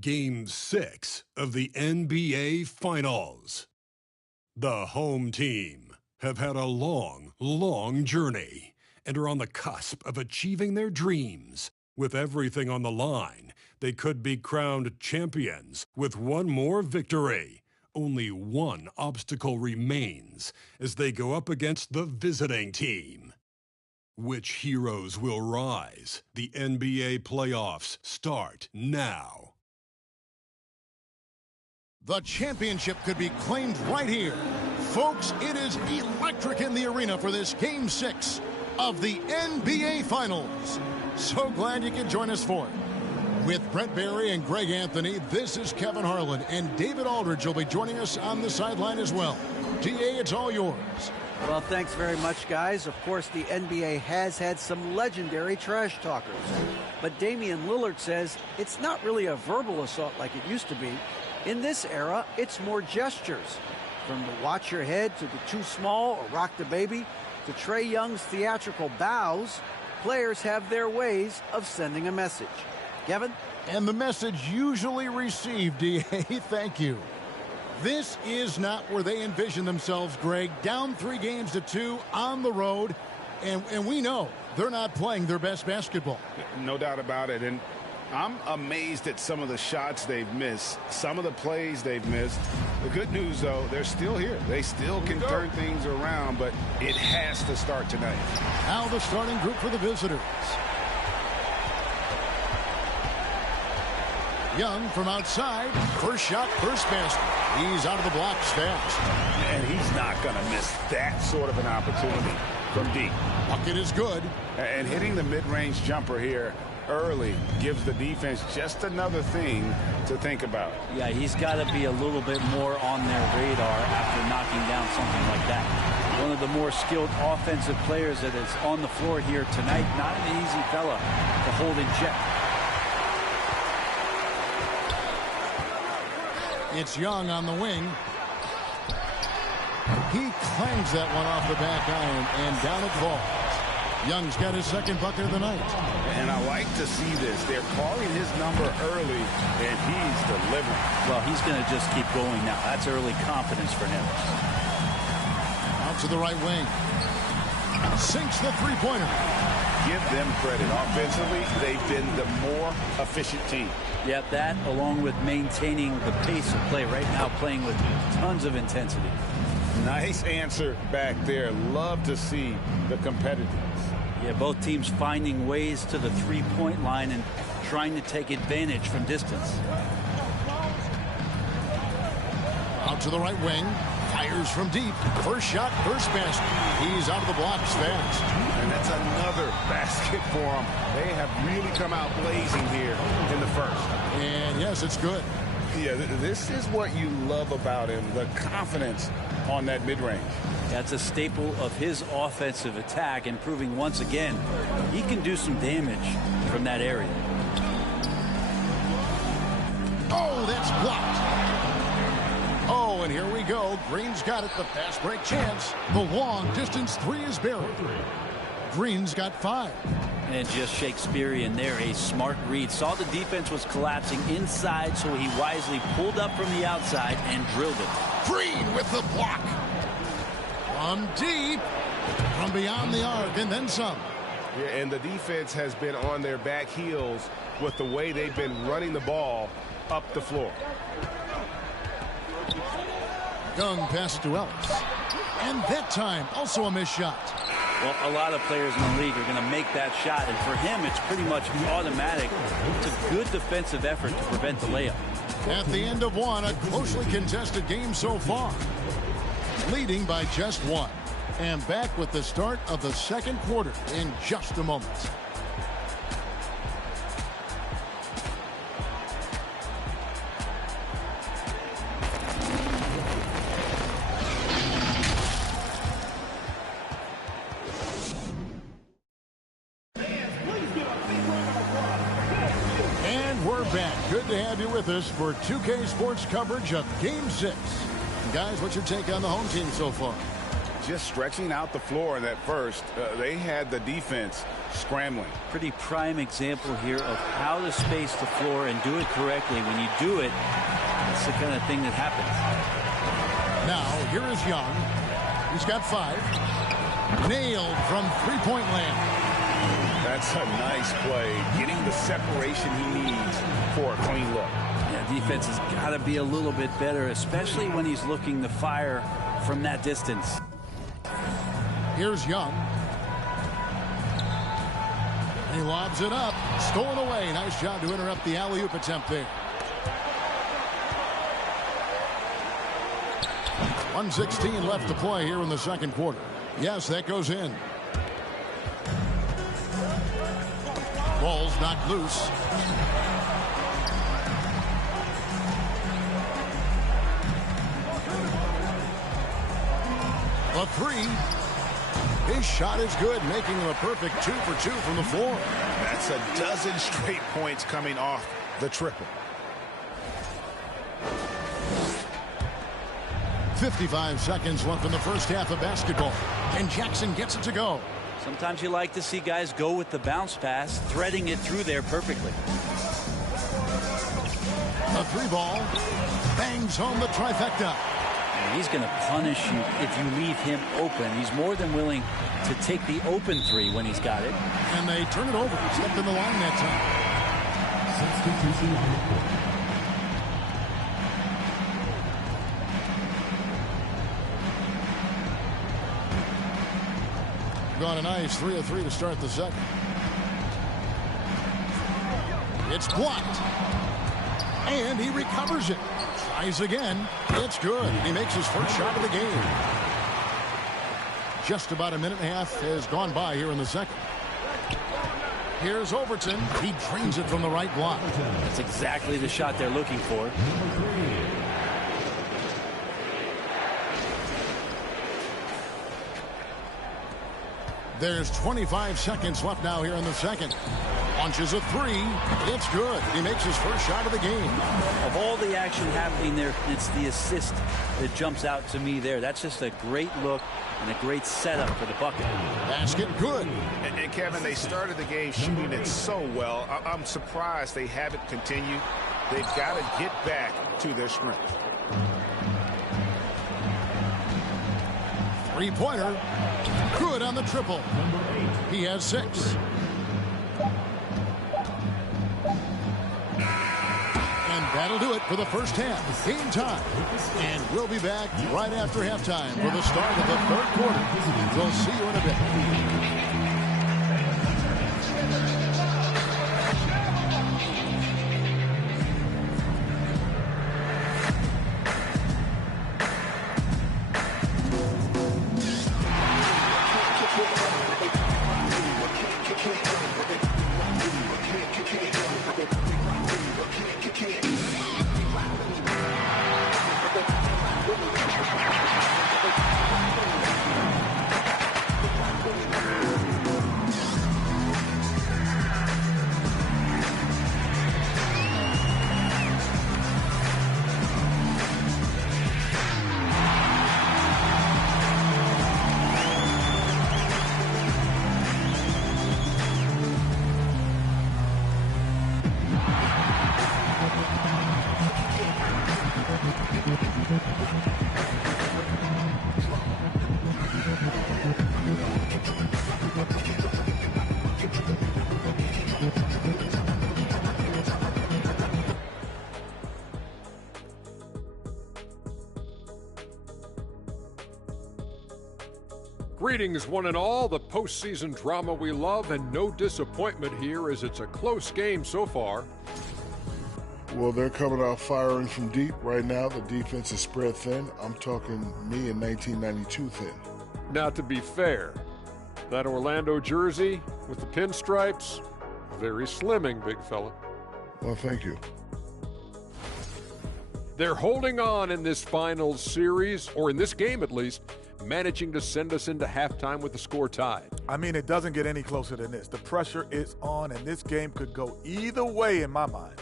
Game 6 of the NBA Finals. The home team have had a long, long journey and are on the cusp of achieving their dreams. With everything on the line, they could be crowned champions with one more victory. Only one obstacle remains as they go up against the visiting team. Which heroes will rise? The NBA playoffs start now. The championship could be claimed right here. Folks, it is electric in the arena for this Game 6 of the NBA Finals. So glad you could join us for it. With Brett Barry and Greg Anthony, this is Kevin Harlan, and David Aldridge will be joining us on the sideline as well. DA, it's all yours. Well, thanks very much, guys. Of course, the NBA has had some legendary trash talkers. But Damian Lillard says it's not really a verbal assault like it used to be. In this era, it's more gestures. From the watch your head to the too small or rock the baby to Trae Young's theatrical bows, players have their ways of sending a message. Kevin? And the message usually received, DA, thank you. This is not where they envision themselves, Greg. Down 3-2 on the road, and we know they're not playing their best basketball. No doubt about it, and I'm amazed at some of the shots they've missed, some of the plays they've missed. The good news, though, they're still here. They still can turn things around, but it has to start tonight. Now the starting group for the visitors. Young from outside. First shot, first basket. He's out of the blocks fast. And he's not going to miss that sort of an opportunity from deep. Bucket is good. And hitting the mid-range jumper here early gives the defense just another thing to think about. Yeah, he's got to be a little bit more on their radar after knocking down something like that. One of the more skilled offensive players that is on the floor here tonight. Not an easy fella to hold in check. It's Young on the wing. He clangs that one off the back iron, and down it falls. Young's got his second bucket of the night. And I like to see this. They're calling his number early, and he's delivering. Well, he's going to just keep going now. That's early confidence for him. Out to the right wing. Sinks the three-pointer. Give them credit. Offensively, they've been the more efficient team. Yeah, that along with maintaining the pace of play right now, playing with tons of intensity. Nice answer back there. Love to see the competitiveness. Yeah, both teams finding ways to the three-point line and trying to take advantage from distance. Out to the right wing. Fires from deep. First shot, first basket. He's out of the blocks fast. And that's another basket for him. They have really come out blazing here in the first. And yes, it's good. Yeah, this is what you love about him, the confidence on that mid-range. That's a staple of his offensive attack, and proving once again he can do some damage from that area. Oh, that's blocked. Oh, and here we go. Green's got it, the fast break chance. The long distance three is buried. Green's got 5. And just Shakespearean there, a smart read. Saw the defense was collapsing inside, so he wisely pulled up from the outside and drilled it. Green with the block. From deep. From beyond the arc, and then some. Yeah, and the defense has been on their back heels with the way they've been running the ball up the floor. Young passes to Ellis. And that time, also a missed shot. Well, a lot of players in the league are going to make that shot, and for him, it's pretty much automatic. It's a good defensive effort to prevent the layup. At the end of one, a closely contested game so far. Leading by just 1. And back with the start of the second quarter in just a moment. Good to have you with us for 2K Sports coverage of Game 6. Guys, what's your take on the home team so far? just stretching out the floor in that first. They had the defense scrambling. Pretty prime example here of how to space the floor and do it correctly. When you do it, it's the kind of thing that happens. Now, here is Young. He's got 5. Nailed from three-point land. That's a nice play. Getting the separation he needs for a clean look. Yeah, defense has got to be a little bit better, especially when he's looking to fire from that distance. Here's Young. He lobs it up. Stolen away. Nice job to interrupt the alley-oop attempt there. 1:16 left to play here in the second quarter. Yes, that goes in. Ball's knocked loose. A 3. His shot is good, making him a perfect 2 for 2 from the floor. That's a dozen straight points coming off the triple. 55 seconds left in the first half of basketball. And Jackson gets it to go. Sometimes you like to see guys go with the bounce pass, threading it through there perfectly. A 3-ball. Bangs home the trifecta. And he's going to punish you if you leave him open. He's more than willing to take the open 3 when he's got it. And they turn it over. Stepped in the line that time. Substitution on the court. Gone a nice 3 of 3 to start the second. It's blocked. And he recovers it. Tries again. It's good. He makes his first shot of the game. Just about a minute and a half has gone by here in the second. Here's Overton. He drains it from the right block. That's exactly the shot they're looking for. There's 25 seconds left now here in the second. Launches a 3. It's good. He makes his first shot of the game. Of all the action happening there, it's the assist that jumps out to me there. That's just a great look and a great setup for the bucket. Basket good. And Kevin, they started the game shooting it so well. I'm surprised they haven't continued. They've got to get back to their strength. 3-pointer. Good on the triple. He has 6. And that'll do it for the first half. Game time. And we'll be back right after halftime for the start of the third quarter. We'll see you in a bit. Greetings, one and all. The postseason drama we love, and no disappointment here as it's a close game so far. Well, they're coming out firing from deep right now. The defense is spread thin. I'm talking me in 1992 thin. Now, to be fair, that Orlando jersey with the pinstripes, very slimming, big fella. Well, thank you. They're holding on in this finals series, or in this game at least, managing to send us into halftime with the score tied. I mean, it doesn't get any closer than this. The pressure is on, and this game could go either way in my mind.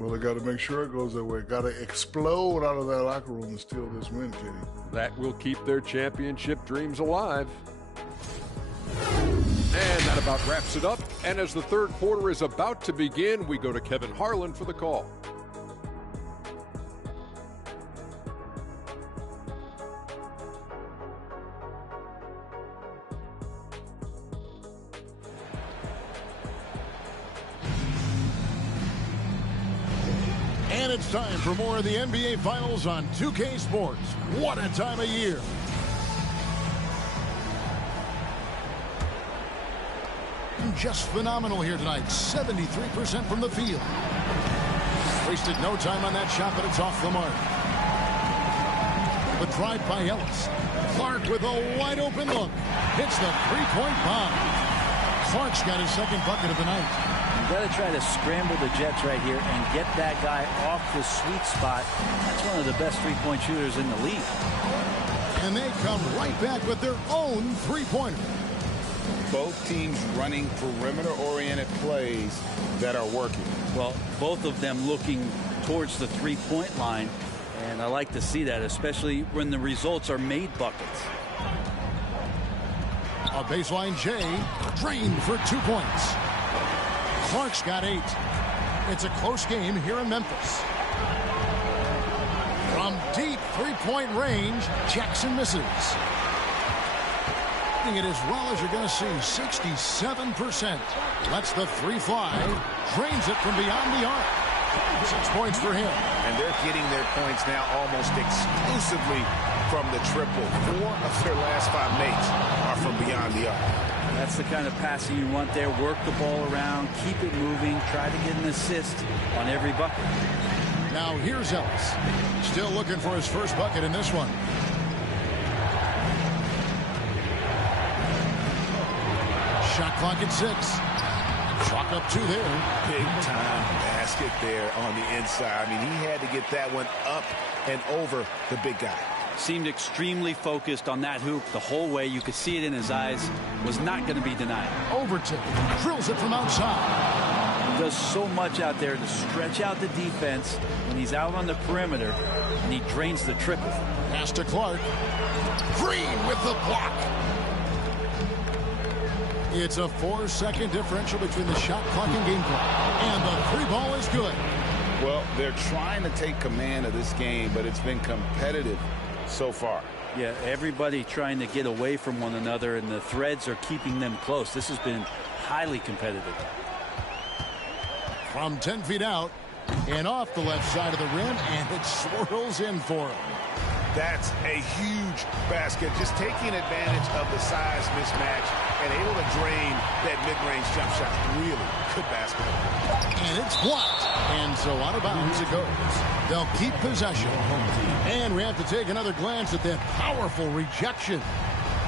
Well, they got to make sure it goes that way. Got to explode out of that locker room and steal this win, Kenny. That will keep their championship dreams alive. And that about wraps it up. And as the third quarter is about to begin, we go to Kevin Harlan for the call. And it's time for more of the NBA Finals on 2K Sports. What a time of year. Just phenomenal here tonight. 73% from the field. Wasted no time on that shot, but it's off the mark. The drive by Ellis. Clark with a wide open look. Hits the three-point bomb. Clark's got his second bucket of the night. You've got to try to scramble the Jets right here and get that guy off the sweet spot. That's one of the best three-point shooters in the league. And they come right back with their own three-pointer. Both teams running perimeter-oriented plays that are working. Well, both of them looking towards the three-point line, and I like to see that, especially when the results are made buckets. A baseline J, drained for 2 points. Clark's got 8. It's a close game here in Memphis. From deep three-point range, Jackson misses. It as well as you're going to see, 67%. Lets the three fly, drains it from beyond the arc. 6 points for him. And they're getting their points now almost exclusively from the triple. 4 of their last 5 makes are from beyond the arc. That's the kind of passing you want there. Work the ball around, keep it moving, try to get an assist on every bucket. Now here's Ellis. Still looking for his first bucket in this one. Shot clock at 6. Chalk up 2 there. Big time basket there on the inside. I mean, he had to get that one up and over the big guy. Seemed extremely focused on that hoop the whole way. You could see it in his eyes. Was not going to be denied. Overton drills it from outside. He does so much out there to stretch out the defense when he's out on the perimeter, and he drains the triple. Pass to Clark. Green with the block. It's a 4-second differential between the shot clock and game clock. And the three ball is good. Well, they're trying to take command of this game, but it's been competitive so far. Yeah, everybody trying to get away from one another, and the threads are keeping them close. This has been highly competitive. From 10 feet out and off the left side of the rim, and it swirls in for him. That's a huge basket. Just taking advantage of the size mismatch and able to drain that mid-range jump shot. Really good basketball. And it's blocked. And so out of bounds it goes. They'll keep possession. And we have to take another glance at that powerful rejection.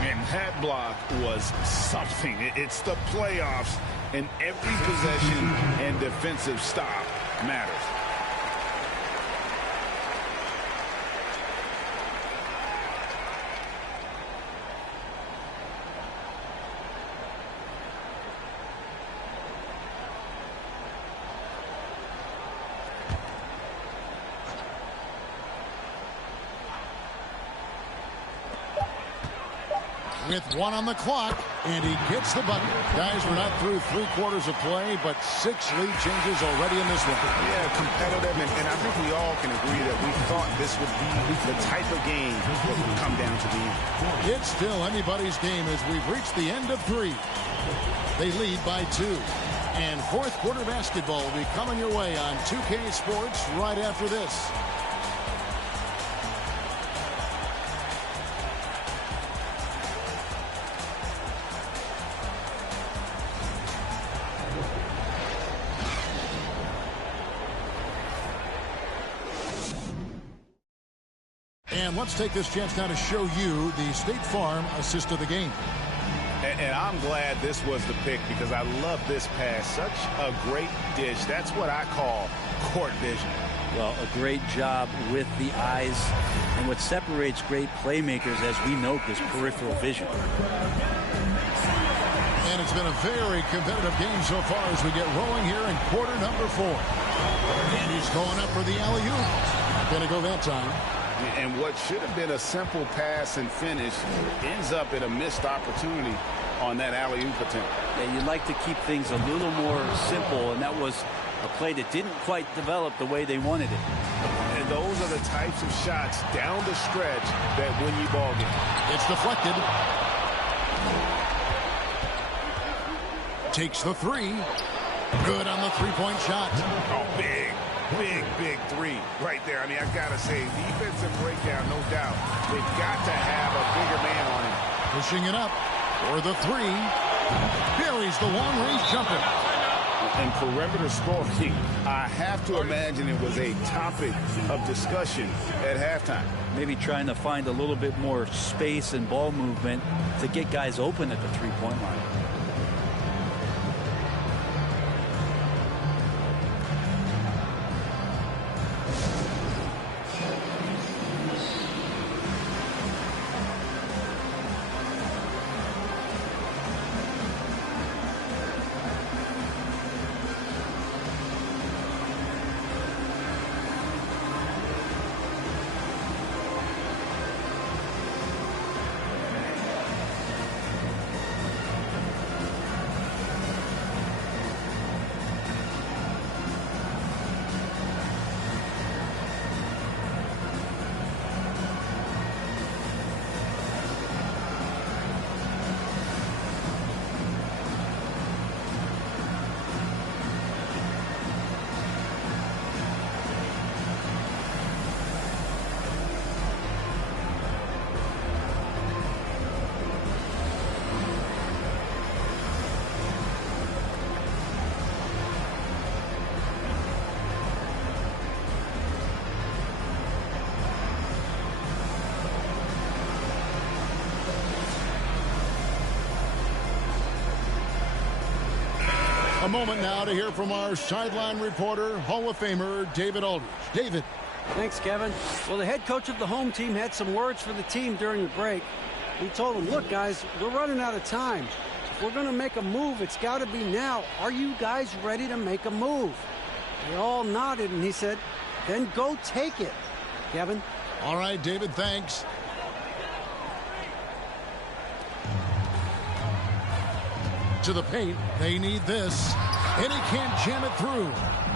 And that block was something. It's the playoffs, and every possession and defensive stop matters. With 1 on the clock, and he gets the bucket. Guys, we're not through 3 quarters of play, but 6 lead changes already in this one. Yeah, competitive, and I think we all can agree that we thought this would be the type of game that would come down to the end. It's still anybody's game as we've reached the end of 3. They lead by 2. And fourth quarter basketball will be coming your way on 2K Sports right after this. And let's take this chance now to show you the State Farm assist of the game. And I'm glad this was the pick because I love this pass. Such a great dish. That's what I call court vision. Well, a great job with the eyes. And what separates great playmakers, as we know, is peripheral vision. And it's been a very competitive game so far as we get rolling here in quarter number 4. And he's going up for the alley-oop. Going to go that time. And what should have been a simple pass and finish ends up in a missed opportunity on that alley-oop attempt. Yeah, you'd like to keep things a little more simple, and that was a play that didn't quite develop the way they wanted it. And those are the types of shots down the stretch that win you ball games. It's deflected. Takes the 3. Good on the three-point shot. Oh, big three right there. I mean, I've got to say, defensive breakdown, no doubt. They've got to have a bigger man on him. Pushing it up for the 3. Buries the long-range jumper. And perimeter scoring, I have to imagine it was a topic of discussion at halftime. Maybe trying to find a little bit more space and ball movement to get guys open at the three-point line. A moment now to hear from our sideline reporter, Hall of Famer David Aldridge. David. Thanks, Kevin. Well, the head coach of the home team had some words for the team during the break. He told them, look, guys, we're running out of time. If we're going to make a move, it's got to be now. Are you guys ready to make a move? They all nodded, and he said, then go take it. Kevin? All right, David, thanks. To the paint, they need this, and he can't jam it through.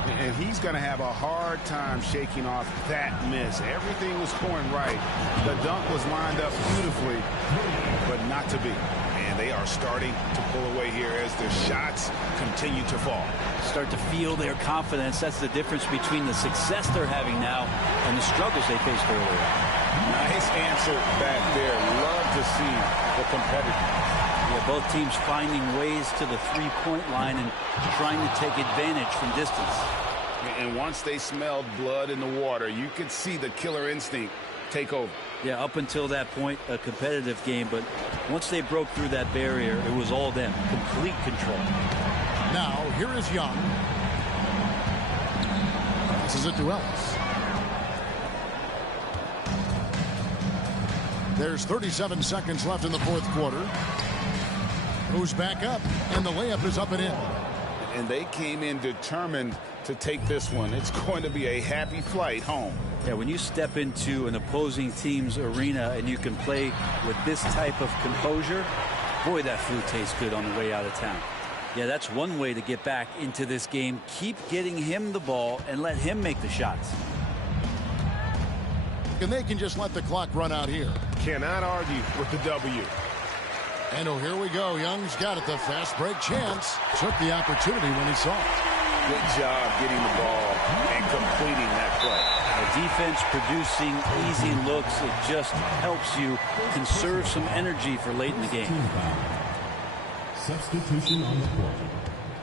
And he's going to have a hard time shaking off that miss. Everything was going right. The dunk was lined up beautifully, but not to be. And they are starting to pull away here as their shots continue to fall. Start to feel their confidence. That's the difference between the success they're having now and the struggles they faced earlier. Nice answer back there. Love to see the competitors. Yeah, both teams finding ways to the three-point line and trying to take advantage from distance. And once they smelled blood in the water, you could see the killer instinct take over. Yeah, up until that point, a competitive game, but once they broke through that barrier, it was all them. Complete control. Now, here is Young. This is it to Ellis. There's 37 seconds left in the fourth quarter. Goes back up, and the layup is up and in. And they came in determined to take this one. It's going to be a happy flight home. Yeah, when you step into an opposing team's arena and you can play with this type of composure, boy, that food tastes good on the way out of town. Yeah, that's one way to get back into this game. Keep getting him the ball and let him make the shots. And they can just let the clock run out here. Cannot argue with the W. And oh, here we go. Young's got it. The fast break chance. Took the opportunity when he saw it. Good job getting the ball and completing that play. The defense producing easy looks. It just helps you conserve some energy for late in the game. Substitution on the court.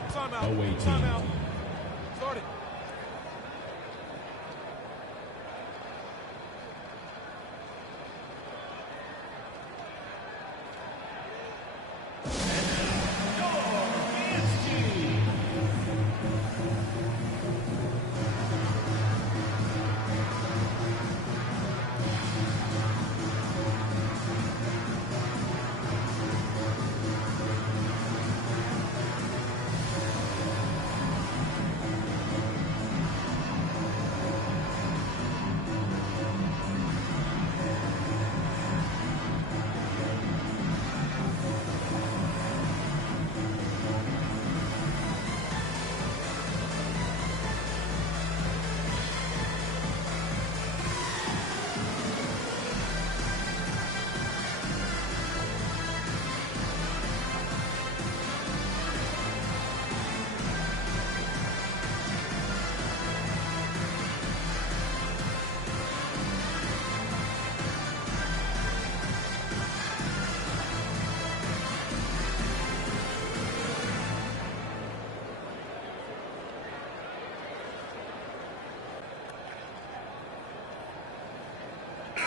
Timeout. Away team. Timeout. Start it.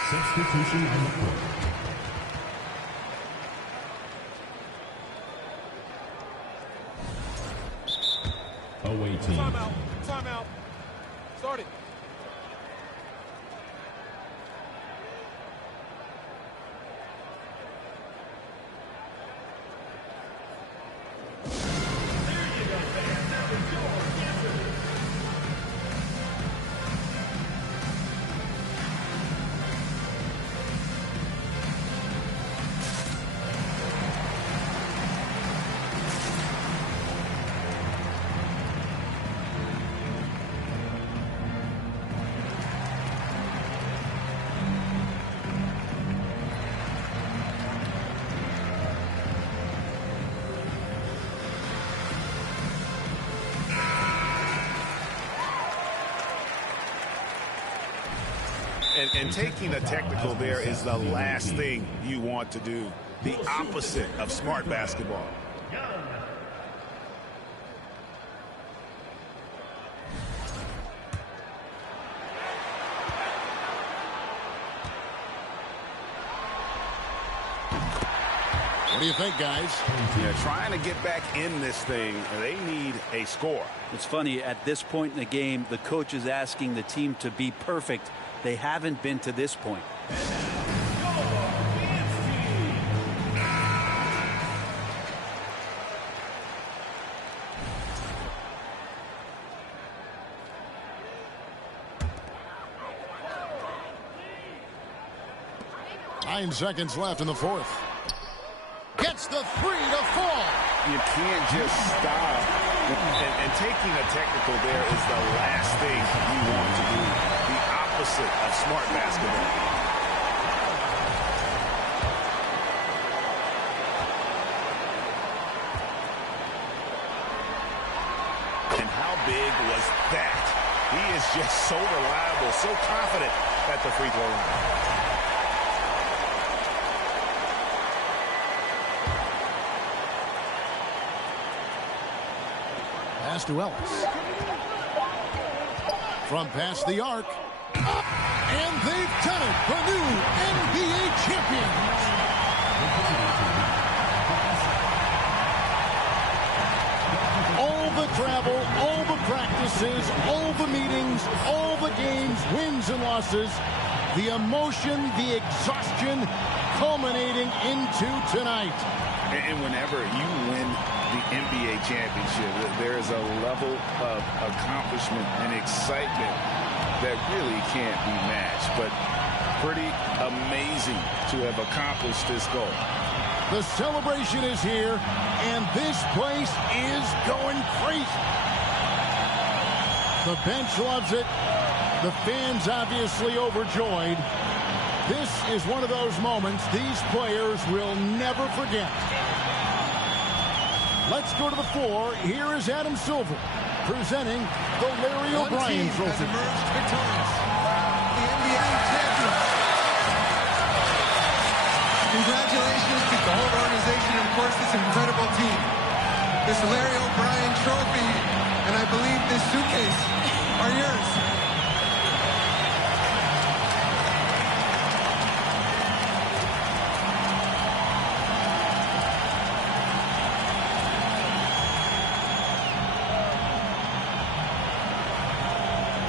Substitution on the court. Away team. Timeout. Timeout. Start it. And taking a technical there is the last thing you want to do. The opposite of smart basketball. What do you think, guys? Yeah, trying to get back in this thing, they need a score. It's funny, at this point in the game, the coach is asking the team to be perfect. They haven't been to this point. Nine seconds left in the fourth. Gets the three to fall. You can't just stop. And taking a technical there is the last thing you want to do. The opposite of smart basketball. And how big was that? He is just so reliable, so confident at the free throw line. Pass to Ellis. From past the arc. And they've done it. The new NBA champions. All the travel, all the practices, all the meetings, all the games, wins and losses. The emotion, the exhaustion culminating into tonight. And whenever you win the NBA championship, there is a level of accomplishment and excitement that really can't be matched. But pretty amazing to have accomplished this goal. The celebration is here, and this place is going crazy. The bench loves it. The fans obviously overjoyed. This is one of those moments these players will never forget. Let's go to the floor. Here is Adam Silver presenting the Larry O'Brien Trophy. Has emerged victorious. The NBA champions. Congratulations to the whole organization and, of course, this incredible team. This Larry O'Brien Trophy and I believe this suitcase are yours.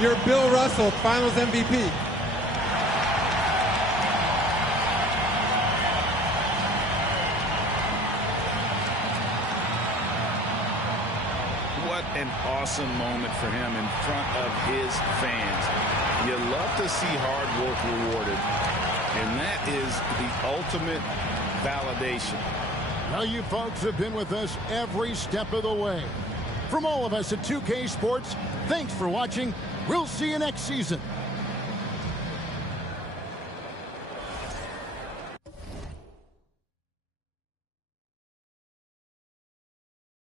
You're Bill Russell, Finals MVP. What an awesome moment for him in front of his fans. You love to see hard work rewarded, and that is the ultimate validation. Now you folks have been with us every step of the way. From all of us at 2K Sports, thanks for watching. We'll see you next season.